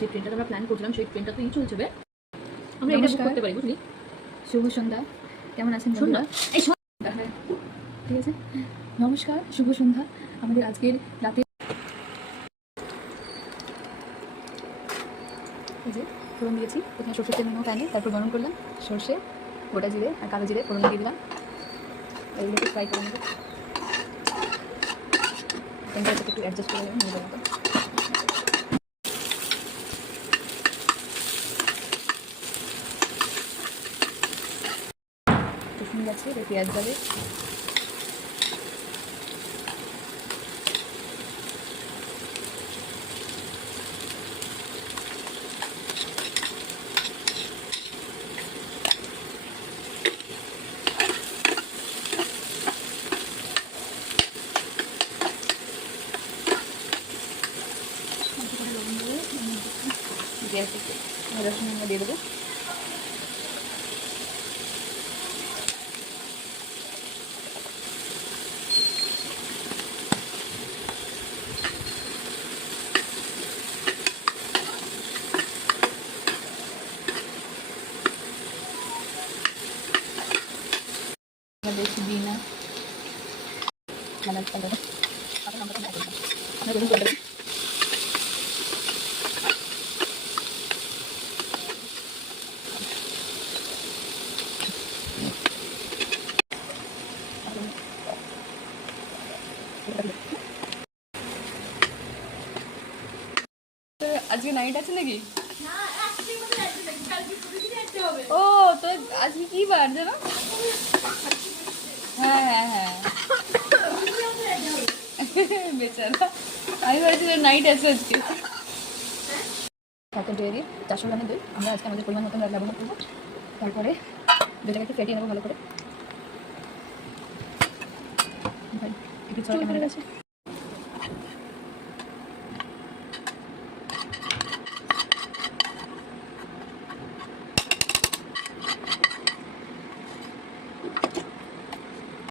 যে ট্রেনটা আমরা প্ল্যান করছিলাম সেই ট্রেনটা তো চলছে বে আমরা এটা বুক করতে পারি বুঝলি। শুভ সন্ধ্যা, কেমন আছেন সন্ধ্যা? এই ঠিক আছে, নমস্কার, শুভ সন্ধ্যা। আমাদের আজকের রাতে এই যে ফোড়ন দিয়েছি, প্রথমে সরষের তেল নেবো প্যানে, তারপর গরম করলাম সরষে, গোটা জিরে আর কালো জিরে ফোড়ন দিয়ে দিলাম। এইগুলোকে ফ্রাই করে নেবো, টেম্পারেচারটা একটু অ্যাডজাস্ট করে নেবেন নিজের মতো। রসুন যাচ্ছে, পেঁয়াজ যাবে, গ্যাস রসুন আমরা দিয়ে দেবো। বেশি দিই না, আজকে নাইট আছে নাকি? ও তো আজকে কি বার জানো? হ্যাঁ হ্যাঁ হ্যাঁ বেচারা, আমি ভাবছি নাইট আছে আজকে। তারপর দিয়ে দিই 400 গ্রামের দই, আমরা আজকে আমাদের পরিমাণ মতন ব্যবহার করবো। তারপরে দইটাকে একটু ফেটিয়ে নেবো ভালো করে। একটু